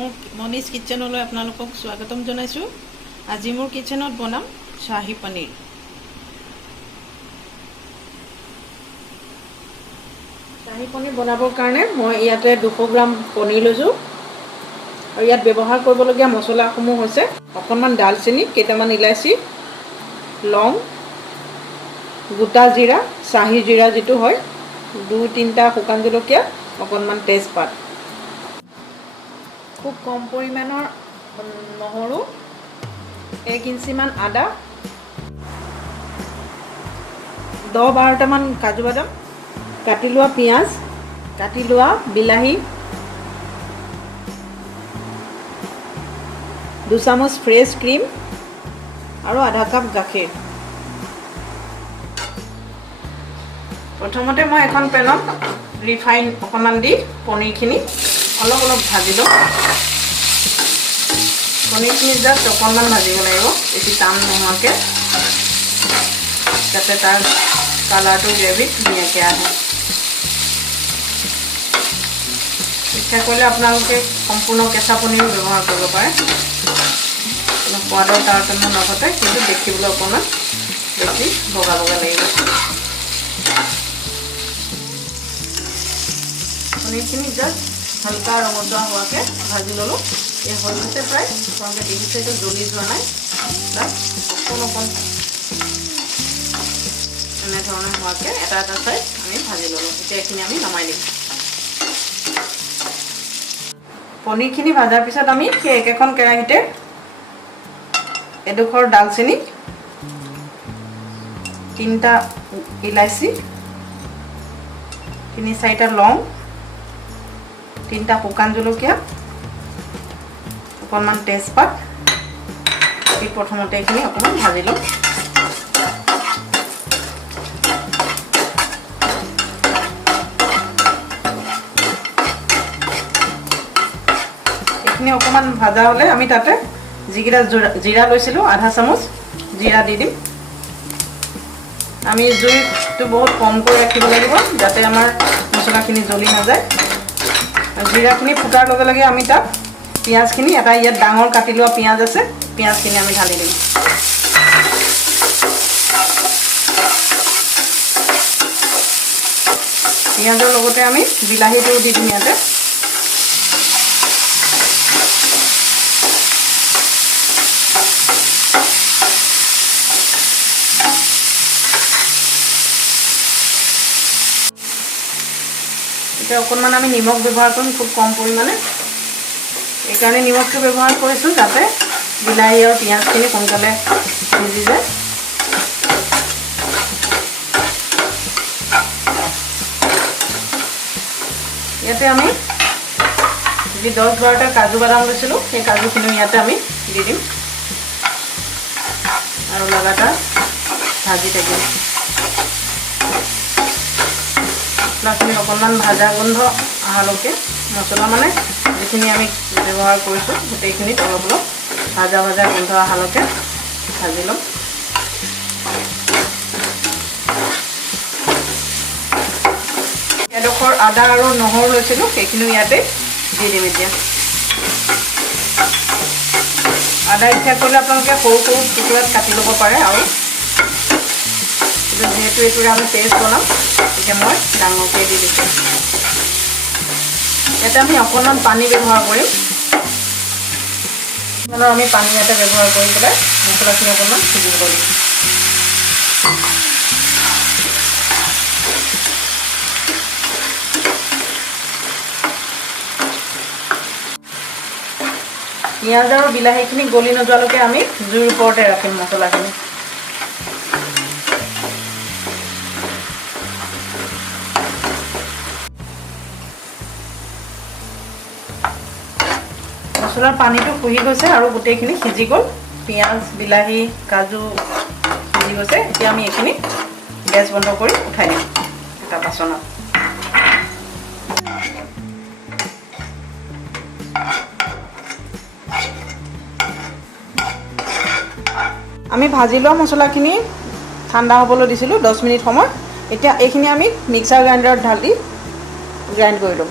মোৰ মনিছ কিচেনলৈ আপোনালোকক স্বাগতম জনাইছোঁ। আজি মোৰ কিচেনত বনাম শাহী পনীৰ। শাহী পনীৰ বনাবৰ কাৰণে মই ইয়াতে 200 গ্ৰাম পনীৰ লৈছোঁ আৰু ইয়াত ব্যৱহাৰ কৰিবলগীয়া মছলাসমূহ হৈছে অকণমান দালচেনি, কেইটামান ইলাচি, লং, গোটা জিৰা, শাহী জিৰা যিটো হয়, 2-3টা শুকান জলকীয়া, অকণমান তেজপাত, খুব কম পৰিমাণৰ নহৰু, 1 ইঞ্চিমান আদা, 10-12টামান কাজু বাদাম, কাটি লোৱা পিঁয়াজ, কাটি লোৱা বিলাহী, 2 চামুচ ফ্ৰেছ ক্ৰীম আৰু আধা কাপ গাখীৰ। প্ৰথমতে মই এখন পেনত ৰিফাইন অকণমান দি পনীৰখিনি অলপ ভাজি লওঁ। পনীৰখিনি জাষ্ট অকণমান ভাজিব লাগিব, বেছি টান নোহোৱাকৈ, যাতে তাৰ কালাৰটো গ্ৰেভিত ধুনীয়াকৈ আহে। ইচ্ছা কৰিলে আপোনালোকে সম্পূৰ্ণ কেঁচা পনীৰো ব্যৱহাৰ কৰিব পাৰে, কোনো সোৱাদৰ তাৰতম্য নঘটে, কিন্তু দেখিবলৈ অকণমান বেছি বগা লাগিব। পনীৰখিনি জাষ্ট হালকা ৰঙচুৱা হোৱাকৈ ভাজি ল'লোঁ। এই হৈ গৈছে প্ৰায়, আপোনালোকে দেখিছে এইটো জ্বলি যোৱা নাই, অকণ এনেধৰণে হোৱাকৈ এটা চাইড আমি ভাজি ল'লোঁ। এতিয়া এইখিনি আমি নমাই দিম। পনীৰখিনি ভাজাৰ পিছত আমি সেই একেখন কেৰাহীতে এডোখৰ দালচেনি, 3টা ইলাচি, 3-4টা লং, 3টা শুকান জলকীয়া, অকণমান তেজপাত দি প্ৰথমতে এইখিনি অকণমান ভাজি ল'ম। এইখিনি অকণমান ভাজা হ'লে আমি তাতে যিকেইটা জিৰা লৈছিলোঁ, আধা চামুচ জিৰা দি দিম। আমি জুইটো বহুত কমকৈ ৰাখিব লাগিব, যাতে আমাৰ মছলাখিনি জ্বলি নাযায়। জিৰাখিনি ফুটাৰ লগে লগে আমি তাত পিঁয়াজখিনি, এটা ইয়াত ডাঙৰ কাটি লোৱা পিঁয়াজ আছে, পিঁয়াজখিনি আমি ঢালি দিম। পিঁয়াজৰ লগতে আমি বিলাহীটো দি দিম ইয়াতে। এতিয়া অকণমান আমি নিমখ ব্যৱহাৰ কৰিম, খুব কম পৰিমাণে। এইকাৰণে নিমখটো ব্যৱহাৰ কৰিছোঁ, যাতে বিলাহী আৰু পিঁয়াজখিনি সোনকালে সিজি যায়। ইয়াতে আমি যি 10-12টা কাজু বাদাম লৈছিলোঁ, সেই কাজুখিনিও ইয়াতে আমি দি দিম আৰু লগাতাৰ ভাজি থাকিম। মছলাখিনি অকণমান ভাজা গোন্ধ অহালৈকে, মছলা মানে যিখিনি আমি ব্যৱহাৰ কৰিছোঁ গোটেইখিনিত অলপ ভাজা গোন্ধ অহালৈকে ভাজি ল'ম। এডোখৰ আদা আৰু নহৰু লৈছিলোঁ, সেইখিনিও ইয়াতে দি দিম। এতিয়া আদা ইচ্ছা কৰিলে আপোনালোকে সৰু টুকুৰাত কাটি ল'ব পাৰে, আৰু যিহেতু এইটোৰে আমি পেষ্ট বনাম, এতিয়া মই ডাঙৰকৈ দি দিছোঁ। ইয়াতে আমি অকণমান পানী ব্যৱহাৰ কৰিম। আমি পানী ইয়াতে ব্যৱহাৰ কৰি পেলাই মছলাখিনি অকণমান সিজিব দিম। পিঁয়াজ আৰু বিলাহীখিনি গলি নোযোৱালৈকে আমি জুইৰ ওপৰতে ৰাখিম মছলাখিনি। মছলাৰ পানীটো শুহি গৈছে আৰু গোটেইখিনি সিজি গ'ল। পিঁয়াজ, বিলাহী, কাজু সিজি গৈছে। এতিয়া আমি এইখিনি গেছ বন্ধ কৰি উঠাই দিম এটা বাচনত। আমি ভাজি লোৱা মছলাখিনি ঠাণ্ডা হ'বলৈ দিছিলোঁ 10 মিনিট সময়। এতিয়া এইখিনি আমি মিক্সাৰ গ্ৰাইণ্ডাৰত ঢালি গ্ৰাইণ্ড কৰি ল'ম।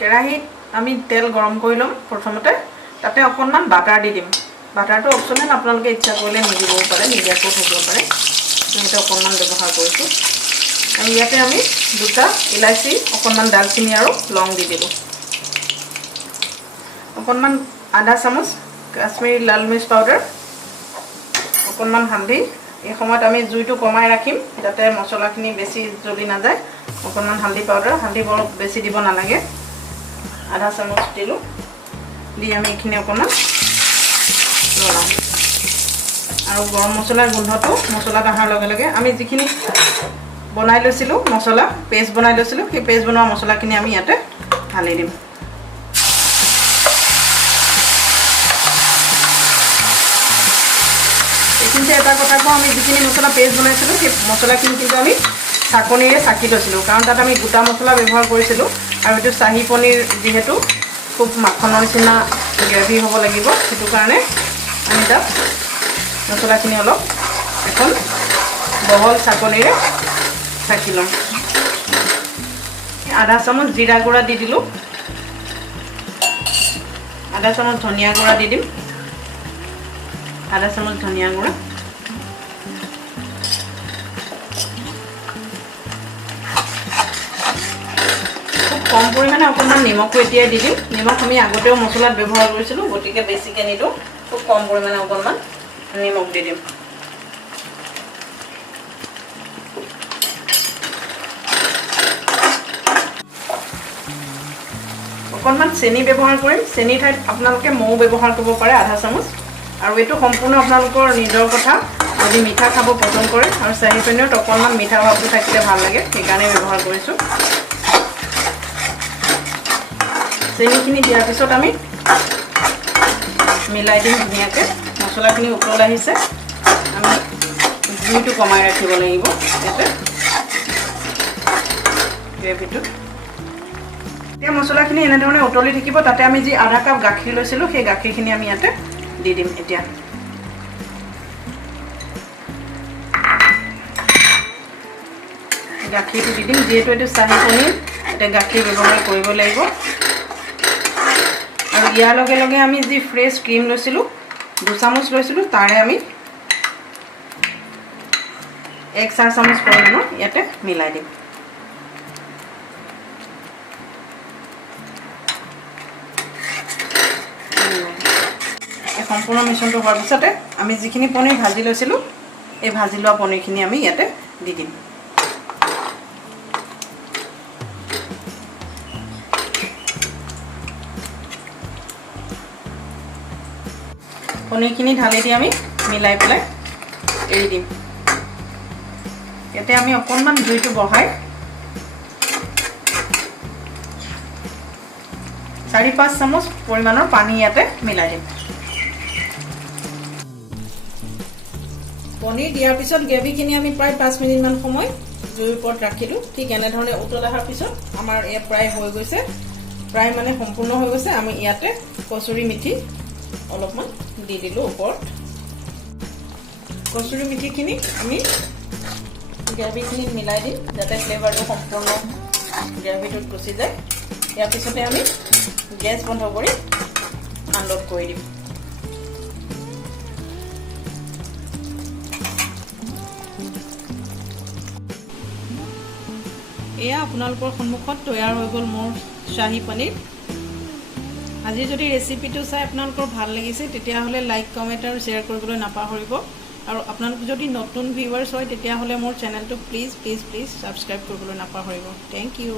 কেৰাহীত আমি তেল গৰম কৰি ল'ম প্ৰথমতে তাতে অকণমান বাটাৰ দি দিম বাটাৰটো অপচনেল আপোনালোকে ইচ্ছা কৰিলে নিদিবও পাৰে নিদিয়াকৈ থাকিব পাৰে মই এটা অকণমান ব্যৱহাৰ কৰিছোঁ আৰু ইয়াতে আমি দুটা ইলাচি অকণমান দালচিনি আৰু লং দি দিলোঁ অকণমান আধা চামুচ কাশ্মীৰী লাল মিৰ্চ পাউডাৰ অকণমান হালধি এই সময়ত আমি জুইটো কমাই ৰাখিম যাতে মছলাখিনি বেছি জ্বলি নাযায় অকণমান হালধি পাউডাৰ হালধি বৰ বেছি দিব নালাগে আধা চামুচ দিলোঁ দি আমি এইখিনি অকণমান লৰাম আৰু গৰম মছলাৰ গোন্ধটো মছলাত অহাৰ লগে লগে আমি যিখিনি বনাই লৈছিলোঁ মছলা পেষ্ট বনাই লৈছিলোঁ সেই পেষ্ট বনোৱা মছলাখিনি আমি ইয়াতে ঢালি দিম এইখিনিতে এটা কথা কওঁ আমি যিখিনি মছলা পেষ্ট বনাইছিলোঁ সেই মছলাখিনি কিন্তু আমি চাকনিৰে চাকি লৈছিলোঁ কাৰণ তাত আমি গোটা মছলা ব্যৱহাৰ কৰিছিলোঁ আৰু এইটো চাহী পনীৰ যিহেতু খুব মাখনৰ নিচিনা গ্ৰেভি হ'ব লাগিব সেইটো কাৰণে আমি তাত মছলাখিনি অলপ এখন বহল চাকনিৰে চাকি ল'ম আধা চামুচ জিৰা গুড়া দি দিলোঁ আধা চামুচ ধনিয়া গুড়া দি দিম আধা চামুচ ধনিয়া গুড়া খুব কম পৰিমাণে অকণমান নিমখটো এতিয়াই দি দিম নিমখ আমি আগতেও মছলাত ব্যৱহাৰ কৰিছিলোঁ গতিকে বেছিকৈ নিদিওঁ খুব কম পৰিমাণে অকণমান নিমখ দি দিম অকণমান চেনি ব্যৱহাৰ কৰিম চেনি ঠাইত আপোনালোকে মৌ ব্যৱহাৰ কৰিব পাৰে আধা চামুচ আৰু এইটো সম্পূৰ্ণ আপোনালোকৰ নিজৰ কথা যদি মিঠা খাব পছন্দ কৰে আৰু চাহী পনীৰত অকণমান মিঠা ভাৱটো থাকিলে ভাল লাগে সেইকাৰণে ব্যৱহাৰ কৰিছোঁ চেনিখিনি দিয়াৰ পিছত আমি মিলাই দিম ধুনীয়াকৈ মছলাখিনি উতল আহিছে আমি জুইটো কমাই ৰাখিব লাগিব ইয়াতে গ্ৰেভিটো এতিয়া মছলাখিনি এনেধৰণে উতলি থাকিব তাতে আমি যি আধা কাপ গাখীৰ লৈছিলোঁ সেই গাখীৰখিনি আমি ইয়াতে দি দিম এতিয়া গাখীৰটো দি দিম যিহেতু এইটো চাহী পনীৰ এতিয়া গাখীৰ ব্যৱহাৰ কৰিব লাগিব আৰু ইয়াৰ লগে লগে আমি যি ফ্ৰেছ ক্ৰীম লৈছিলোঁ 2 চামুচ লৈছিলোঁ তাৰে আমি 1/4 চামুচ পৰিমাণৰ ইয়াতে মিলাই দিম সম্পূৰ্ণ মিশ্ৰণটো হোৱাৰ পিছতে আমি যিখিনি পনীৰ ভাজি লৈছিলোঁ এই ভাজি লোৱা পনীৰখিনি আমি ইয়াতে দি দিম পনীৰখিনি ঢালি দি আমি মিলাই পেলাই এৰি দিম ইয়াতে আমি অকণমান জুইটো বঢ়াই 4-5 চামুচ পৰিমাণৰ পানী ইয়াতে মিলাই দিম পনীৰ দিয়াৰ পিছত গ্ৰেভিখিনি আমি প্ৰায় 5 মিনিটমান সময় জুইৰ ওপৰত ৰাখিলোঁ ঠিক এনেধৰণে উতল অহাৰ পিছত আমাৰ এয়া প্ৰায় হৈ গৈছে প্ৰায় মানে সম্পূৰ্ণ হৈ গৈছে আমি ইয়াতে কচুৰি মেথি অলপমান দি দিলোঁ ওপৰত কচুৰি মেথিখিনি আমি গ্ৰেভিখিনিত মিলাই দিম যাতে ফ্লেভাৰটো সম্পূৰ্ণ গ্ৰেভিটোত গুচি যায় ইয়াৰ পিছতে আমি গেছ বন্ধ কৰি আনলোড কৰি দিম এয়া আপোনালোকৰ সন্মুখত তৈয়াৰ হৈ গ'ল মোৰ শাহী পনীৰ আজি যদি ৰেচিপিটো চাই আপোনালোকৰ ভাল লাগিছে তেতিয়াহ'লে লাইক কমেণ্ট আৰু শ্বেয়াৰ কৰিবলৈ নাপাহৰিব আৰু আপোনালোক যদি নতুন ভিউৱাৰ্ছ হয় তেতিয়াহ'লে মোৰ চেনেলটো প্লিজ ছাবস্ক্ৰাইব কৰিবলৈ নাপাহৰিব থেংক ইউ